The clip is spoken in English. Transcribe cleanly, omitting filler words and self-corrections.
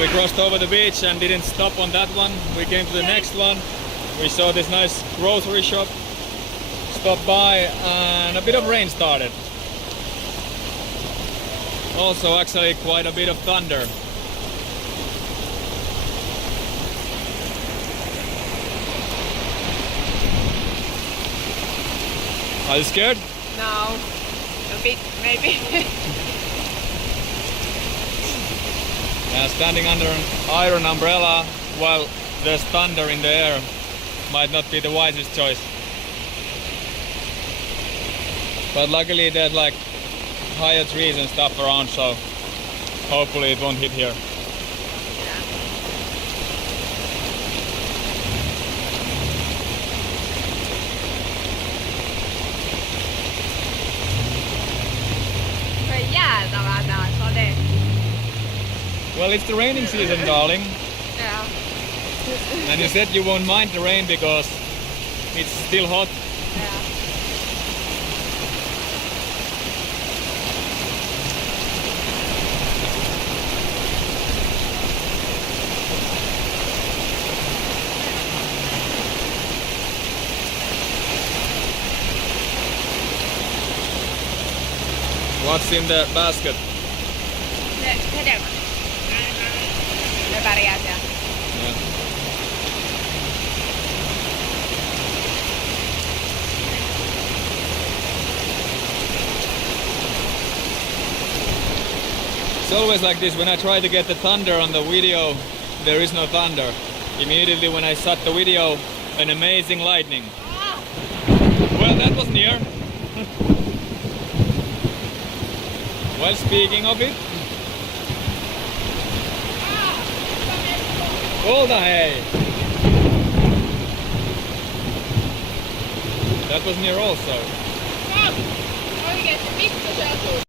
We crossed over the beach and didn't stop on that one. We came to the next one. We saw this nice grocery shop. Stopped by and a bit of rain started. Also actually quite a bit of thunder. Are you scared? No, a bit maybe. Standing under an iron umbrella while there's thunder in the air might not be the wisest choice. But luckily there's like higher trees and stuff around, so hopefully it won't hit here. Well, it's the raining season, darling. Yeah. And you said you won't mind the rain because it's still hot. Yeah. What's in the basket? Hedelmät. Ne pärjää siellä. Yeah. It's always like this, when I try to get the thunder on the video, there is no thunder. Immediately when I shut the video, an amazing lightning. Well, that was near. Well, speaking of it, Kulta hei! That was near also. Oikeesti, vittu se asuu.